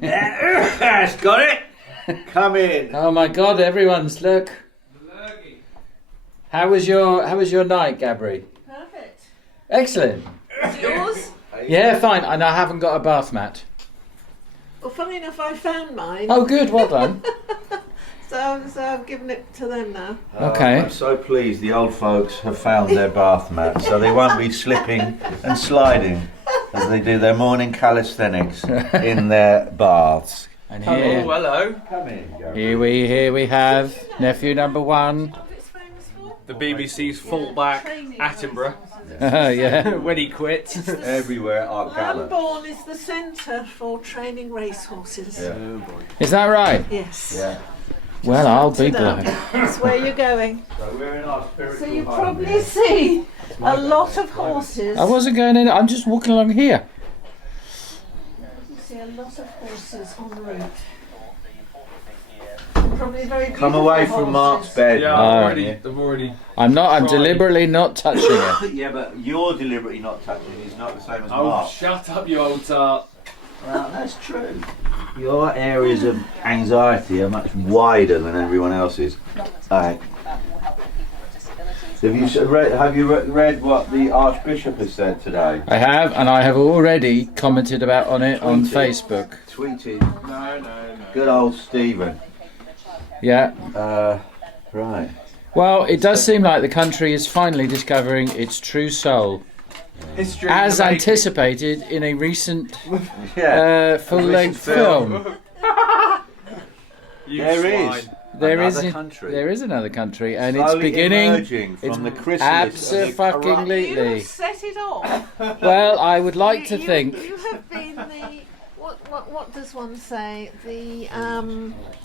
That's got it. Come in. Oh my God! Everyone's look. How was your night, Gabri? Perfect. Excellent. Is it yours? Yeah, fine. And I haven't got a bath mat. Well, funny enough, I found mine. Oh, good. Well done. So I've given it to them now. Okay. I'm so pleased the old folks have found their bath mat, so they won't be slipping and sliding as they do their morning calisthenics in their baths. And Oh, here, hello. Come in, Gary. here we have nephew number one. What it's famous for? The BBC's fullback Attenborough Yeah. when he quit. Everywhere are gallops. Lambourne is the centre for training racehorses. Yeah. Is that right? Yes. Yeah. Well, I'll be Sit down. blown. That's where you're going. So we're in our spiritual So you home probably here. see a lot of horses. I wasn't going in. I'm just walking along here. You see a lot of horses en route. Probably very Come beautiful away from horses. Mark's bed. Yeah, Mark. I've already. I'm not. I'm Right. deliberately not touching it. Yeah, but you're deliberately not touching it. It's not the same as Oh, Mark. shut up, you old tart. Well, that's true. Your areas of anxiety are much wider than everyone else's. Have you read what the Archbishop has said today? I have, and I have already commented about on it on Tweeted. Facebook. Tweeted. No. Good old Stephen. Yeah. Right. Well, it does seem like the country is finally discovering its true soul, History. as in the making. anticipated in a recent Yeah. full-length film. film. You There swine. is. There is Another country. There is another country, and it's Slowly beginning. emerging from it's the chrysalis of the corrupt- You abso-fucking-lately. have set it off. Well, I would like to think. You have been the. What does one say? The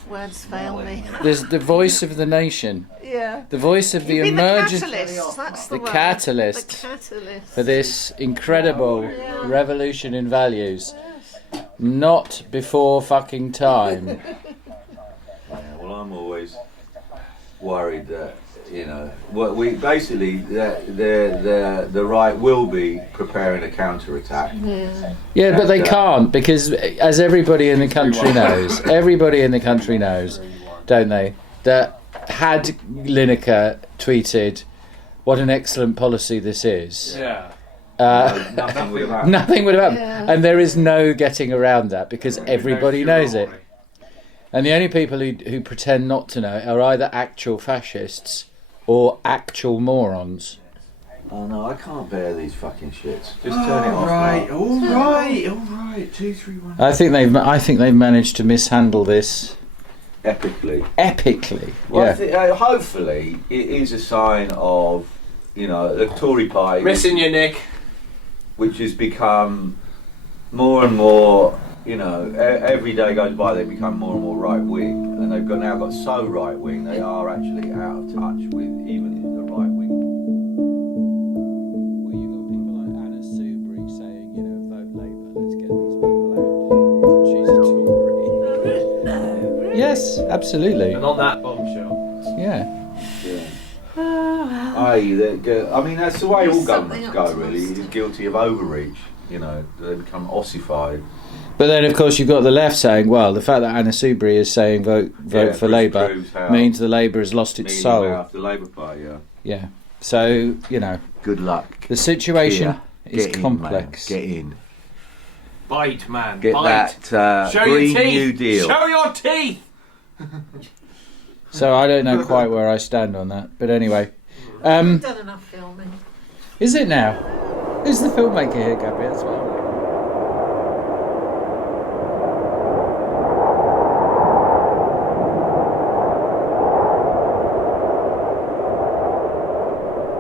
words fail me. There's the voice of the nation, Yeah. the voice of the You've been the emergent catalyst. That's the the word. catalyst. The catalyst. for this incredible Yeah. revolution in values. Not before fucking time. Yeah, well, I'm always worried that we basically the right will be preparing a counter-attack. Yeah. Yeah, but they can't, because as everybody in the country knows, don't they, that had Lineker tweeted, "What an excellent policy this is," Yeah. Nothing would have happened. nothing would happen. Yeah. And there is no getting around that, because everybody knows it. And the only people who pretend not to know it are either actual fascists or actual morons. Oh no, I can't bear these fucking shits. Just turn it off. Right, Mark. all right. 2, 3, 1. I think they've managed to mishandle this Epically. epically. Well, Yeah. hopefully, it is a sign of the Tory party, Missing you, Nick. which has become more and more. Every day goes by, they become more and more right wing, and they've now got so right wing they are actually out of touch with even the right wing. Well, you've got people like Anna Soubry saying, vote Labour, let's get these people out. She's a Tory. No, really? Yes, absolutely. And on that bombshell. Yeah. I mean, that's the way all There's governments something go, up to really. us. Is guilty of overreach. They become ossified. But then, of course, you've got the left saying, well, the fact that Anna Soubry is saying vote Yeah, for which Labour proves how means the Labour has lost its mealy soul. mouth the Labour Party, yeah. Yeah. So, Good luck. the situation is Get in, complex. man. Get in. Bite, man. Get Bite. that Show Green your teeth. New Deal. Show your teeth. So I don't know quite where I stand on that. But anyway. We've done enough filming. Is it now? Who's the filmmaker here, Gabby? That's what I want.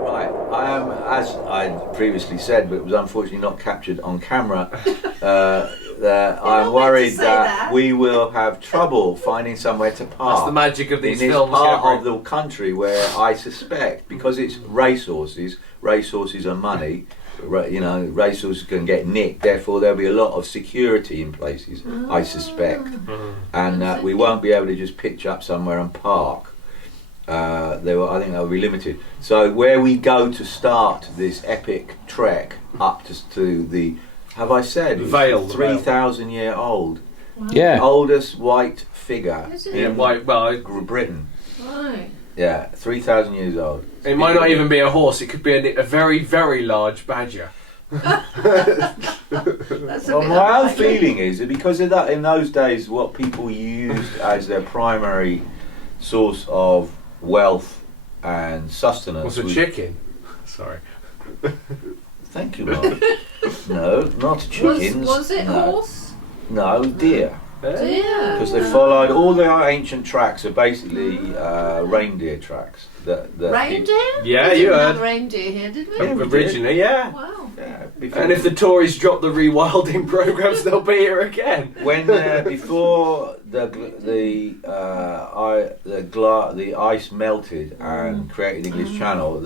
Right, I am, as I previously said, but it was unfortunately not captured on camera, that I'm meant worried to say that that. we will have trouble finding somewhere to park. That's the magic of in these this films. part Gabri. of the country where I suspect, because it's racehorses are money, racehorses can get nicked, therefore there'll be a lot of security in places, I suspect. And we won't be able to just pitch up somewhere and park. I think they'll be limited. So where we go to start this epic trek up to the Have I said it's Veil, the veil. 3,000 year old? Yeah. Oldest white figure Is it? Yeah, well, Britain. Right. Yeah, 3,000 years old. it might not even be a horse. It could be a very, very large badger. That's a Well, bit my own unlikely. feeling is that because of that, in those days, what people used as their primary source of wealth and sustenance What's a chicken? Sorry. Thank you, Mark. No, not chickens. Was it no. horse? No, deer. Deer. Because they followed all the ancient tracks are basically reindeer tracks. Reindeer? Yeah, We you didn't have heard. reindeer here, did we? Yeah, we did. Originally, yeah. Wow. Yeah, before, And if the Tories drop the rewilding programs, they'll be here again. when before the ice melted and created English Channel,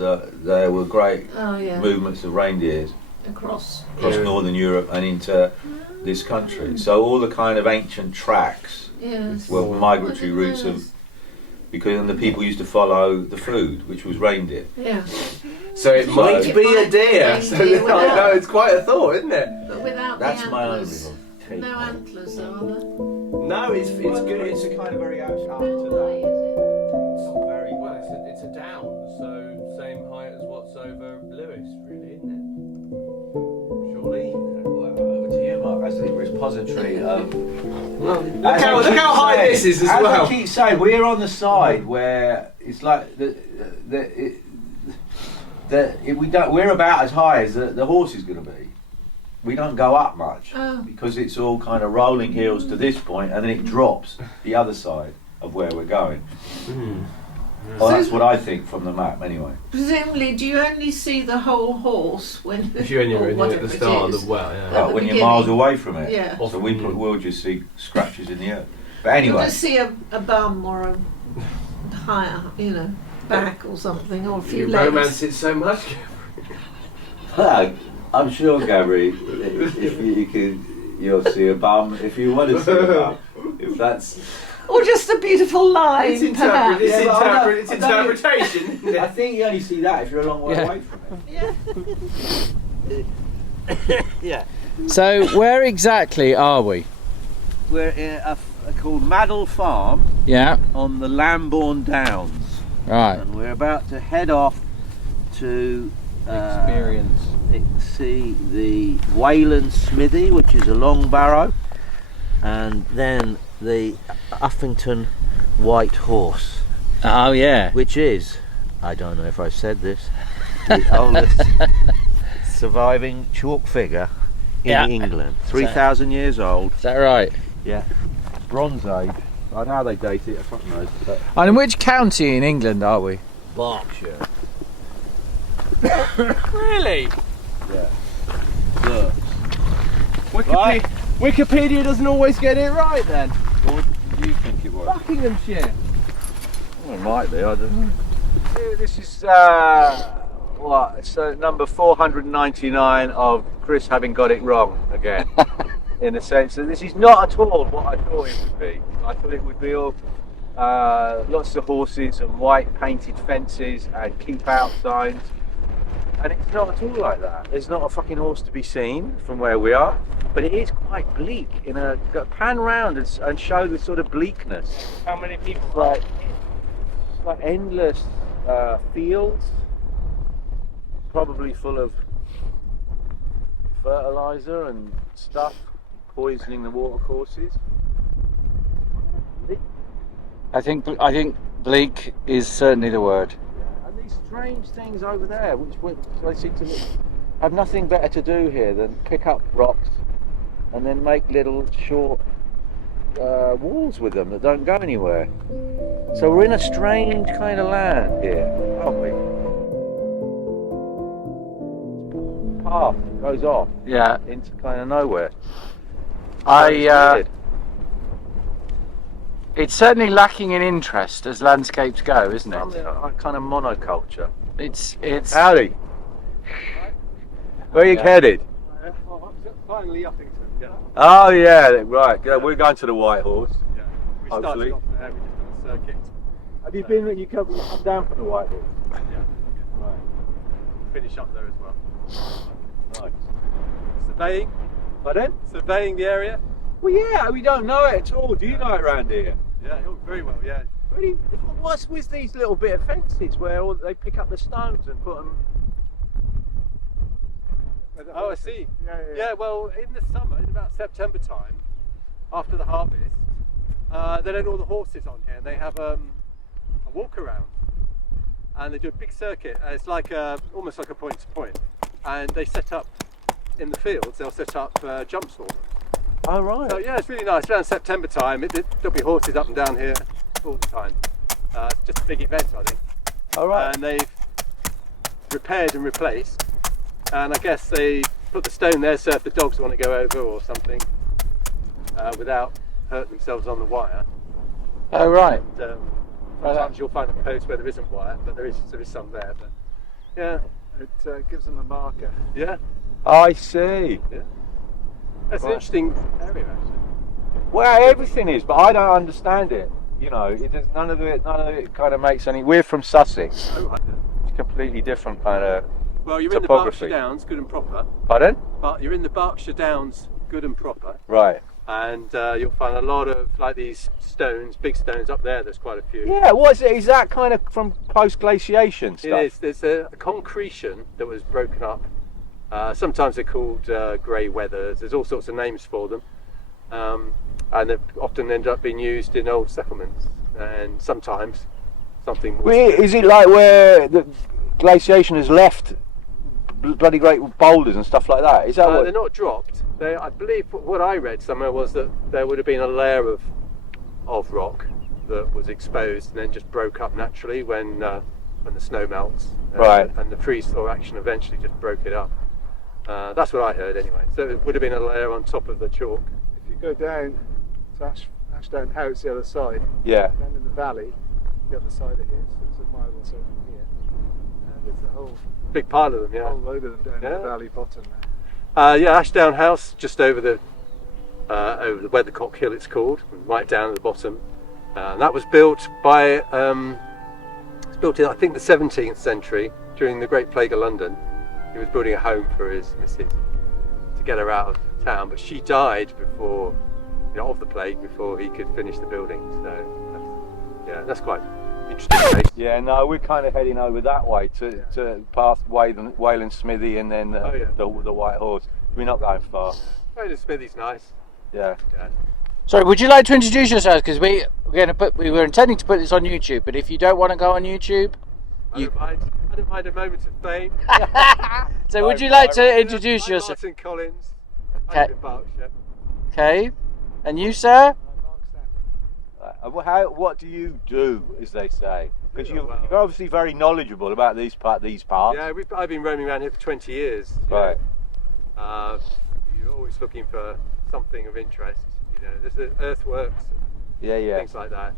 there were great Oh yeah. movements of reindeers Across. across Yeah. northern Europe and into this country. So all the kind of ancient tracks Yes. were migratory routes of, because and the people used to follow the food, which was reindeer. Yeah. So it might It be a might be deer. reindeer So I without- know it's quite a thought, isn't it? But without That's the my own antlers. little take. No on it. antlers, though, are there? No, it's good. It's a kind of very up to How high is it? Not very well, it's a down, so same height as what's over Lewis, really, isn't it? Surely. Well, over to you, Mark, as the repository of. Look how high this is as I well. keep saying, we're on the side where it's like we're about as high as the horse is going to be. We don't go up much Oh. because it's all kind of rolling hills to this point, and then it drops the other side of where we're going. Well, that's what I think from the map, anyway. Presumably, do you only see the whole horse when If you're or at whatever the it start of is? the well, yeah. Well, the when you're beginning. miles away from it, Yeah. so we'll just see scratches in the earth. But You'll anyway, just see a bum or a higher, back or something, or a few You legs. romance it so much. I'm sure, Gabby, if you'll see a bum if you want to see a bum. If that's, Or just a beautiful line, It's perhaps. Yeah, but I don't- it's I don't- interpretation, isn't I it? think you only see that if you're a long way Yeah. away from it. Yeah. So where exactly are we? We're in called Maddle Farm Yeah. on the Lambourne Downs, Right. and we're about to head off to see the Wayland Smithy, which is a long barrow, and then the Uffington White Horse, Oh yeah. which is, I don't know if I've said this, the oldest surviving chalk figure in Yeah. England. 3,000 years old. Is that right? Yeah. Bronze Age. I don't know how they date it, I fucking know. But And in which county in England are we? Berkshire. Really? Yeah. Look. Wikipedia, Wikipedia doesn't always get it right then. What do you think it was? Buckinghamshire. Well, it might be, I don't know. Yeah, this is so number 499 of Chris having got it wrong again. In the sense that this is not at all what I thought it would be. I thought it would be all lots of horses and white painted fences and keep out signs. And it's not at all like that. There's not a fucking horse to be seen from where we are, but it is quite bleak. Pan round and show the sort of bleakness. How many people? Like endless fields, probably full of fertilizer and stuff, poisoning the watercourses. I think bleak is certainly the word. And these strange things over there, which they seem to have nothing better to do here than pick up rocks and then make little short walls with them that don't go anywhere. So we're in a strange kind of land here, aren't we? Path goes off Yeah. into kind of nowhere. It's certainly lacking in interest as landscapes go, isn't it? Like kind of monoculture. It's Howdy. Where are you headed? Finally, Uffington. Yeah. Oh yeah, right. Yeah, we're going to the White Horse. Yeah. We Hopefully. started off there. We just done a circuit. Have you been? You come down from the White Horse. Yeah. Right. Finish up there as well. Nice. Surveying. Pardon? Surveying the area? Well, yeah, we don't know it at all. Do you know it around here? Yeah, very well, yeah. Really? What's with these little bit of fences where they pick up the stones and put them? Oh, I see. Yeah. Yeah, well, in the summer, in about September time, after the harvest, they let all the horses on here and they have a walk around. And they do a big circuit. It's like almost like a point to point. And they set up, in the fields, they'll set up jumps for them. Oh, right. So yeah, it's really nice. Around September time, there'll be horses up and down here all the time. Just a big event, I think. All right. And they've repaired and replaced. And I guess they put the stone there so if the dogs want to go over or something without hurting themselves on the wire. Oh, right. And, sometimes you'll find a post where there isn't wire, but there is some there. But yeah, It gives them a marker. yeah, I see. yeah. That's an Right. interesting area actually. Well, everything is, but I don't understand it. You know, none of it kind of makes any. We're from Sussex. Oh, right. It's completely different kind of. Well, you're in the Topography. Berkshire Downs, good and proper. Pardon? But you're in the Berkshire Downs, good and proper. Right. And you'll find a lot of like these stones, big stones up there. There's quite a few. Yeah. What is it? Is that kind of from post-glaciation stuff? It is. There's a concretion that was broken up. Sometimes they're called grey weathers. There's all sorts of names for them, and they often end up being used in old settlements. And sometimes something. more Is it like where the glaciation has left bloody great boulders and stuff like that? Is that what? They're not dropped. I believe what I read somewhere was that there would have been a layer of rock that was exposed and then just broke up naturally when the snow melts. Right. And the freeze-thaw action eventually just broke it up. That's what I heard anyway. So it would have been a layer on top of the chalk. If you go down to Ashdown House, the other side, Yeah. down in the valley, the other side of here, so it's a mile or so from here, and there's a whole Big pile of them, yeah. load of them down in Yeah. the valley bottom there. Yeah, Ashdown House, just over the Weathercock Hill, it's called, right down at the bottom. And that was built by, it's built in I think the 17th century during the Great Plague of London. He was building a home for his missus to get her out of town, but she died before, of the plague before he could finish the building. So that's quite interesting place. Yeah, no, we're kind of heading over that way to past Wayland Smithy and then Oh, yeah. the White Horse. We're not going far. Oh, the Smithy's nice. Yeah. Yeah. Sorry, would you like to introduce yourselves? Because we were intending to put this on YouTube, but if you don't want to go on YouTube, I don't mind a moment of fame. so would you like to introduce I'm yourself? Martin Collins. Okay. I'm in Berkshire. Okay, and you, sir? Mark Stanley. What do you do, as they say? Because Yeah, well- you're obviously very knowledgeable about these parts. Yeah, I've been roaming around here for 20 years. Right. You're always looking for something of interest. There's the earthworks and Yeah. things like that.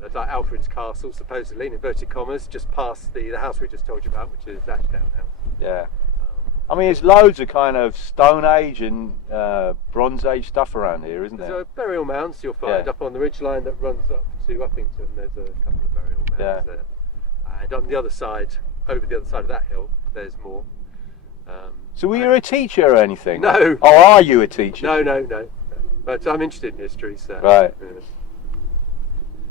There's like Alfred's Castle, supposedly, in inverted commas, just past the house we just told you about, which is Ashdown House. Yeah. I mean, there's loads of kind of Stone Age and Bronze Age stuff around here, isn't There's there? burial mounds you'll find Yeah. up on the ridgeline that runs up to Uppington. There's a couple of burial mounds Yeah. there. And on the other side, over the other side of that hill, there's more. So were you a teacher or anything? No. Oh, are you a teacher? No. But I'm interested in history, so. Right. Yeah.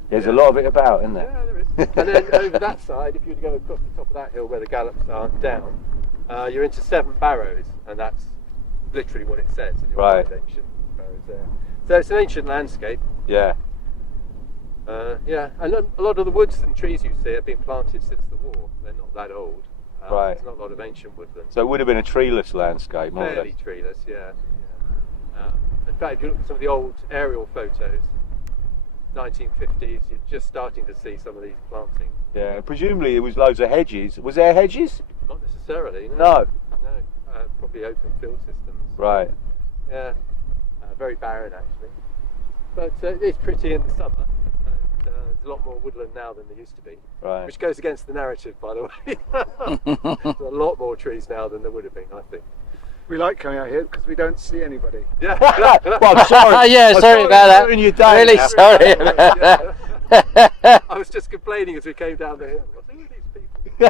There's a lot of it about, isn't there? Yeah, there is. And then over that side, if you were to go across the top of that hill where the gallops are down, you're into Seven Barrows, and that's literally what it says. And you'll Right. find ancient barrows there. So it's an ancient landscape. Yeah. And a lot of the woods and trees you see have been planted since the war. They're not that old. Right. There's not a lot of ancient woodland. So it would have been a treeless landscape, more or Fairly less. treeless, yeah. In fact, if you look at some of the old aerial photos, 1950s, you're just starting to see some of these planting. Yeah. Presumably there was loads of hedges. Was there hedges? Not necessarily. No. Probably open field systems. Right. Yeah, very barren actually. But it's pretty in the summer, and there's a lot more woodland now than there used to be. Right. Which goes against the narrative, by the way. There's a lot more trees now than there would have been, I think. We like coming out here because we don't see anybody. Yeah. Well, I'm sorry. Yeah, I'm sorry about that. ruining your day Really now. sorry about that. I was just complaining as we came down the hill. Who are these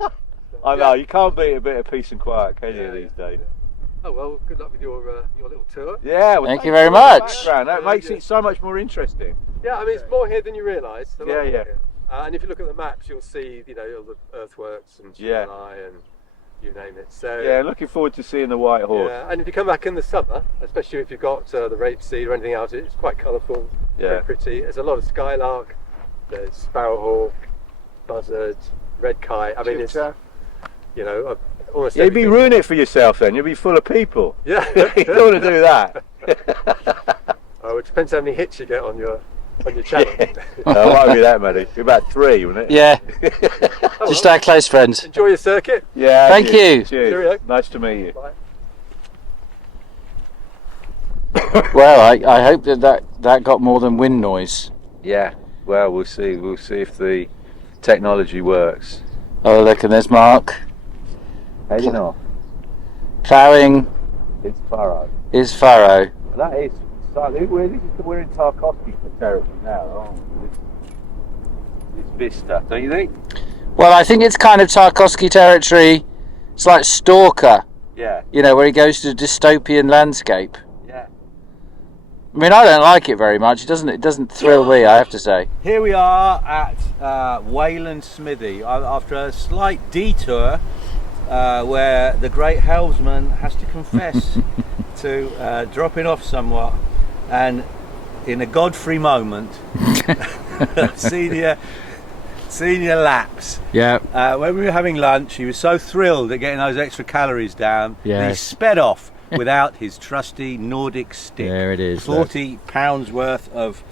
people? I know, you can't beat a bit of peace and quiet, can you, Yeah, these yeah, days? Oh well, good luck with your little tour. Yeah, well, Thank you thanks very for the much. background. That makes Yeah. it so much more interesting. Yeah, I mean it's more here than you realise. Yeah, yeah. And if you look at the maps, you'll see all the earthworks and Yeah. Chennai and you name it. So Yeah, looking forward to seeing the White Horse. yeah, and if you come back in the summer, especially if you've got the rapeseed or anything else, it's quite colourful, Yeah. very pretty. There's a lot of skylark, there's sparrowhawk, buzzard, red kite. I mean, it's almost. Yeah, you'd be everything. ruining it for yourself then. You'll be full of people. Yeah. You don't want to do that. Oh, it depends how many hits you get on your channel. No, it won't be that many. It'll be about 3, wouldn't it? Yeah, just our close friends. Enjoy your circuit. Yeah. Thank cheers. you. Cheers. Cheerio. Nice to meet you. Bye. Well, I hope that got more than wind noise. Yeah. Well, we'll see. We'll see if the technology works. Oh, look, and there's Mark Heading off. ploughing It's furrow. his furrow. That is. We're in Tarkovsky territory now. Oh, it's Vista, don't you think? Well, I think it's kind of Tarkovsky territory. It's like Stalker, Yeah. where he goes to a dystopian landscape. Yeah. I mean, I don't like it very much. It doesn't thrill me, I have to say. Here we are at Wayland Smithy after a slight detour where the great helmsman has to confess to dropping off somewhat, and in a Godfrey moment, senior lapse. Yeah. When we were having lunch, he was so thrilled at getting those extra calories down that he Yes. sped off without his trusty Nordic stick. There it is. 40 pounds worth of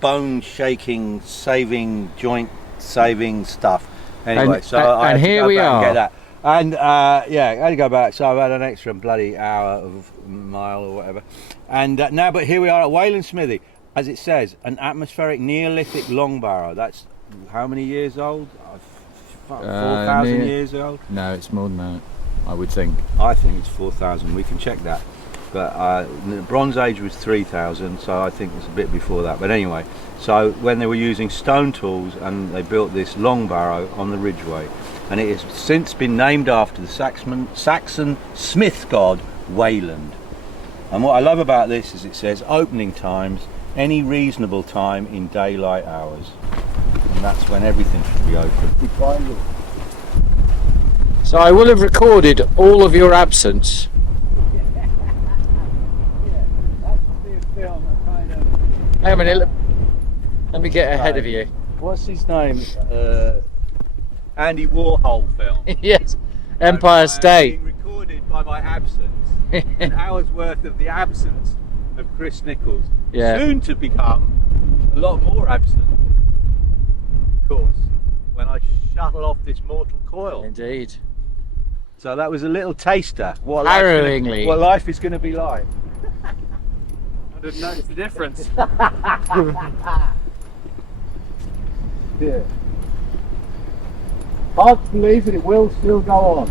bone shaking, saving, joint saving stuff. Anyway, And- so I and had to here go we back and are. get that. And I had to go back, so I've had an extra bloody hour of mile or whatever. And now, but here we are at Wayland Smithy, as it says, an atmospheric Neolithic long barrow. That's how many years old? 4,000 near- years old. No, it's more than that, I would think. I think it's 4,000. We can check that. But the Bronze Age was 3,000, so I think it's a bit before that. But anyway, so when they were using stone tools, and they built this long barrow on the Ridgeway, and it has since been named after the Saxon smith god Wayland. And what I love about this is it says opening times, any reasonable time in daylight hours, and that's when everything should be open. So I will have recorded all of your absence. Hang on a minute. Let me get ahead of you. What's his name? Andy Warhol film. Yes. Empire State. Being recorded by my absence. An hour's worth of the absence of Chris Nichols. Yeah. Soon to become a lot more absent. Of course, when I shuttle off this mortal coil. Indeed. So that was a little taster. Harrowingly. What life is going to be like. I didn't notice the difference. Yeah. Hard to believe that it will still go on.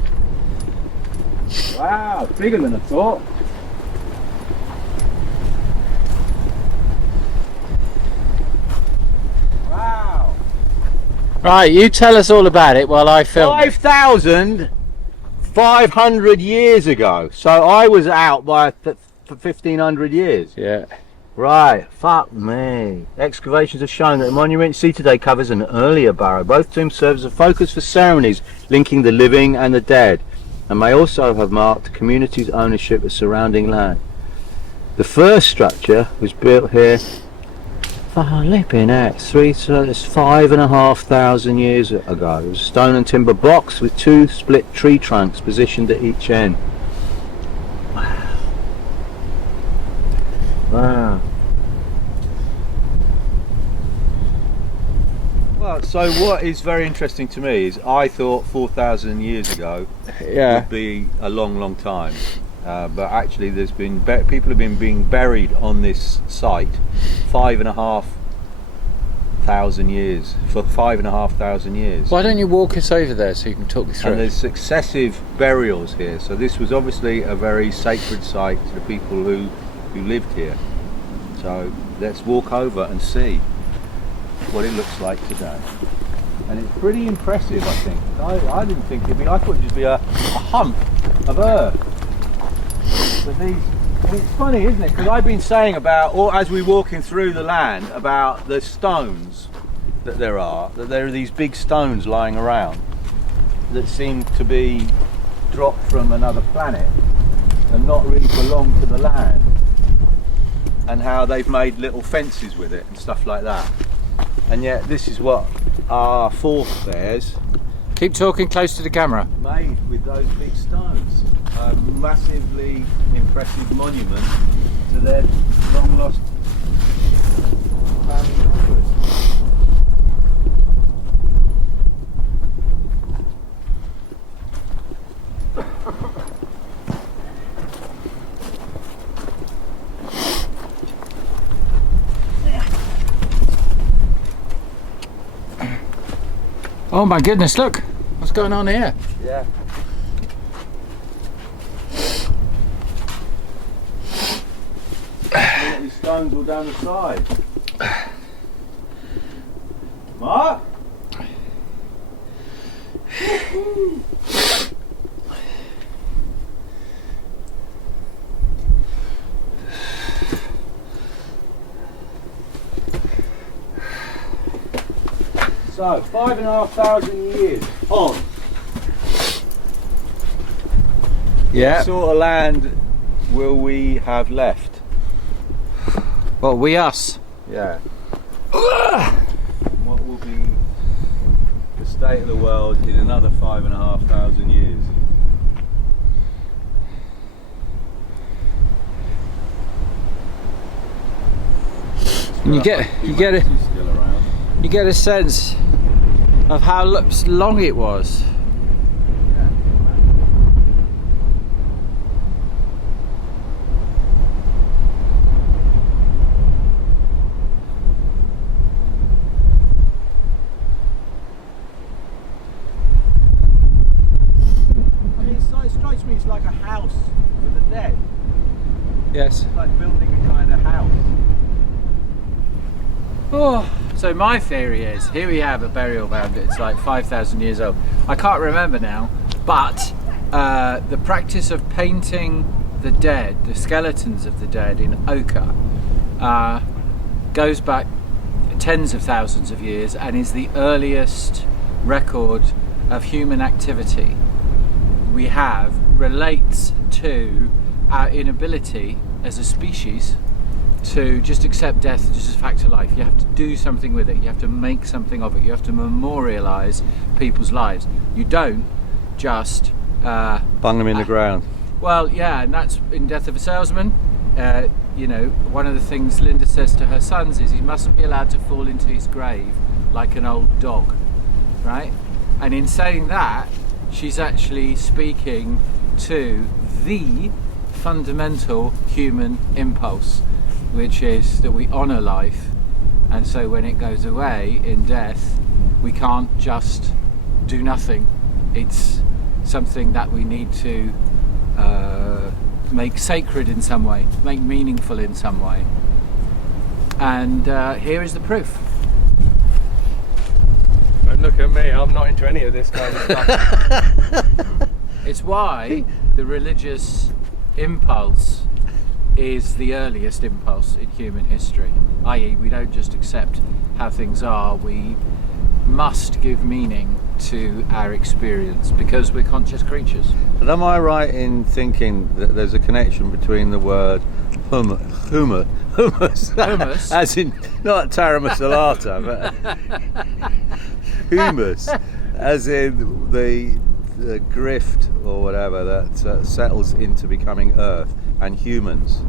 Wow, bigger than I thought. Wow. Right, you tell us all about it while I film. 5,500 years ago. So I was out by 1,500 years. Yeah. Right, fuck me. Excavations have shown that the monument you see today covers an earlier barrow. Both tombs serve as a focus for ceremonies linking the living and the dead, and may also have marked the community's ownership of surrounding land. The first structure was built here, flipping out, 5,500 years ago. It was a stone and timber box with 2 split tree trunks positioned at each end. Wow. Well, so what is very interesting to me is I thought 4,000 years ago Yeah. would be a long, long time. But actually there's been people have been being buried on this site 5,500 years, for 5,500 years. Why don't you walk us over there so you can talk me through And it? there's successive burials here, so this was obviously a very sacred site to the people who lived here. So let's walk over and see what it looks like today. And it's pretty impressive, I think. I didn't think it'd be, I thought it'd just be a hump of earth. But these, it's funny, isn't it? Because I've been saying about, or as we're walking through the land, about the stones that there are these big stones lying around that seem to be dropped from another planet and not really belong to the land, and how they've made little fences with it and stuff like that. And yet this is what our forebears Keep talking close to the camera. made with those big stones. A massively impressive monument to their long lost family members. Oh my goodness, look! What's going on here? Yeah. Look at these stones all down the side. Mark? So, 5,500 years on. Yeah. What sort of land will we have left? Well, we us. Yeah. What will be the state of the world in another 5,500 years? And you get Still around. you get a sense of how long it was. I mean, it strikes me it's like a house for the dead. Yes. It's like building a kind of house. Oh, so my theory is, here we have a burial mound, it's like 5,000 years old. I can't remember now, but the practice of painting the dead, the skeletons of the dead in ochre, goes back tens of thousands of years and is the earliest record of human activity we have, relates to our inability as a species to just accept death just as a fact of life. You have to do something with it. You have to make something of it. You have to memorialise people's lives. You don't just Bung them in the ground. well, yeah, and that's in Death of a Salesman. You know, one of the things Linda says to her sons is he mustn't be allowed to fall into his grave like an old dog, right? And in saying that, she's actually speaking to the fundamental human impulse, which is that we honour life, and so when it goes away in death, we can't just do nothing. It's something that we need to make sacred in some way, make meaningful in some way. And here is the proof. Don't look at me, I'm not into any of this kind of stuff. It's why the religious impulse is the earliest impulse in human history, i.e. we don't just accept how things are, we must give meaning to our experience because we're conscious creatures. But am I right in thinking that there's a connection between the word hummus, Hummus? as in not tara masala, but humus, as in the grift or whatever that settles into becoming earth, and humans?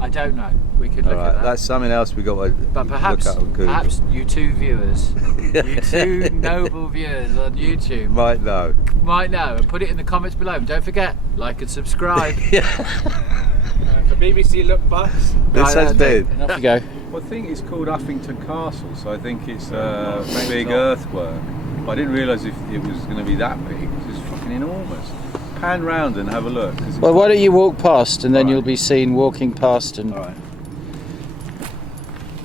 I don't know. We could look All right, at that. that's something else we got to But perhaps, look up on Google. perhaps you two viewers, you two noble viewers on YouTube Might know. might know, and put it in the comments below. And don't forget, like and subscribe. For BBC Look Butts. This has been. And off you go. Well, I think it's called Uffington Castle, so I think it's a big earthwork. But I didn't realise if it was going to be that big. It's just fucking enormous. Pan round and have a look. 'Cause it's Well, why don't you walk past, and then Alright. you'll be seen walking past, and All right.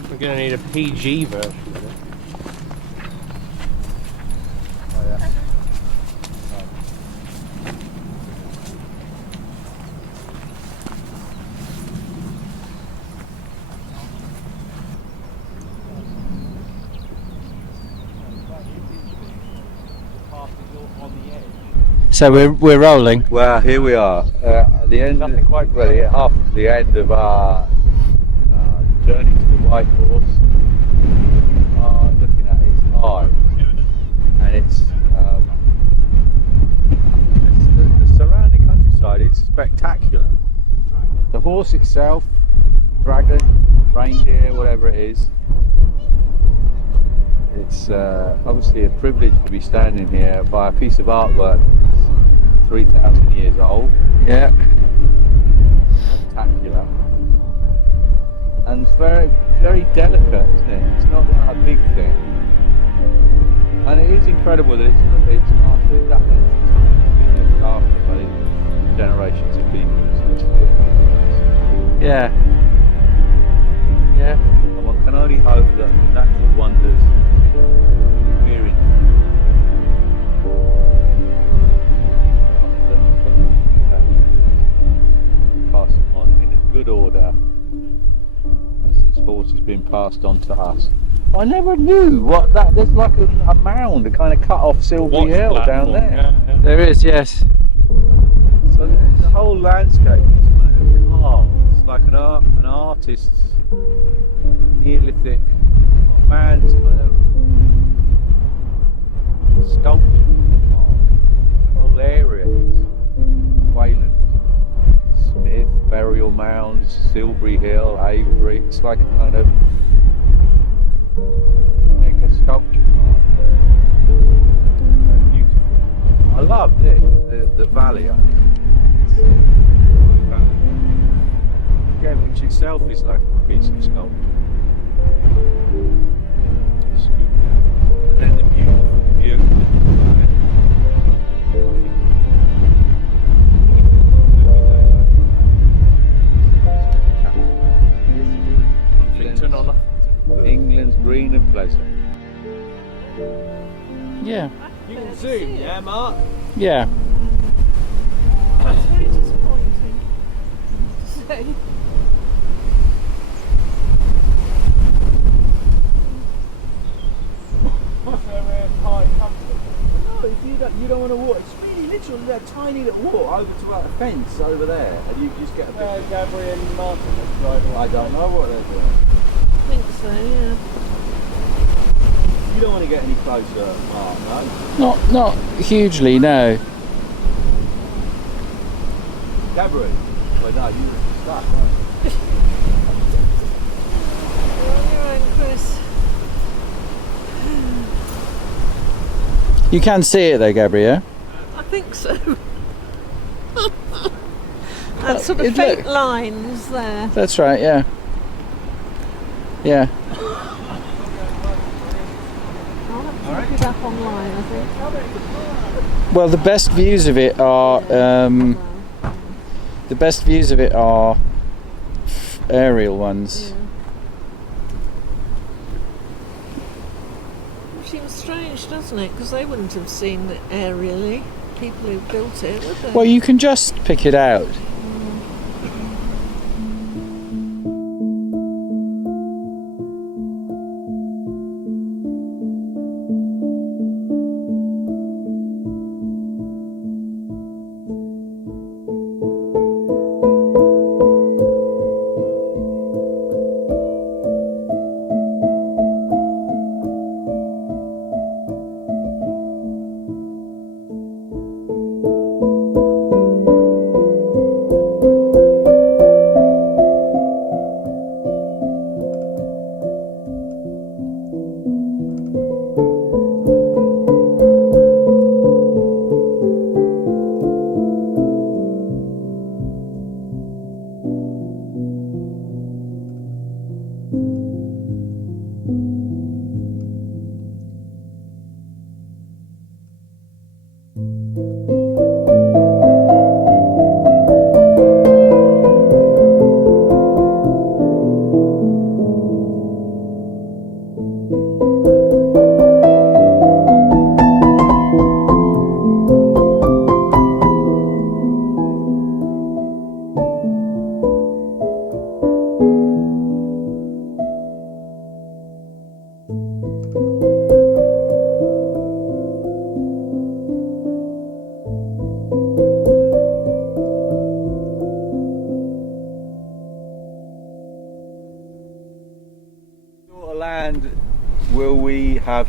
We're going to need a PG version of it. Oh, yeah. So we're rolling. Well, here we are at the end. Nothing quite Well, half the end of our journey to the White Horse. Looking at it, it's high, and it's the surrounding countryside is spectacular. The horse itself, dragon, reindeer, whatever it is. It's obviously a privilege to be standing here by a piece of artwork that's 3,000 years old. Yeah. Spectacular. And it's very, very delicate, isn't it? It's not like a big thing. And it is incredible that it's lasted that length of time. It's been looked after by generations of people. So it's really Yeah. Yeah. and one can only hope that the natural wonders we're in pass them on in as good order as this horse has been passed on to us. I never knew what that. There's like a mound, a kind of cut off Silbury Hill down there. There is, yes. So the whole landscape is kind of carved. It's like an artist's Neolithic, well, man's kind of sculpture. The whole area is Wayland Smith, burial mounds, Silbury Hill, Avebury. It's like a kind of mega sculpture. Beautiful. I love this, the valley. I think. Again, which itself is like a piece of sculpture. It's good. And then the beautiful view. Huffington or nothing. England's green and pleasant. Yeah. You can zoom, yeah, Mark? Yeah. That's very disappointing to say. No, if you don't want to walk. It's really literally that tiny little walk over to like a fence over there, and you just get a bit. Gabriel and Martin are driving. I don't know what they're doing. I think so, yeah. You don't want to get any closer, Mark, no? Not hugely, no. Gabriel. Well, no, you're stuck, right? You're on your own, Chris. You can see it though, Gabrielle. I think so. That sort of It faint look- lines there. That's right, yeah. Yeah. I'll have to look it up online, I think. Well, the best views of it are aerial ones. Yeah. It seems strange, doesn't it? Because they wouldn't have seen it aerially. People who built it, would they? Well, you can just pick it out.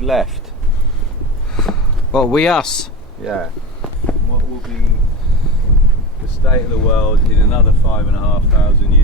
have left? Well, we us. Yeah. What will be the state of the world in another 5,500 years?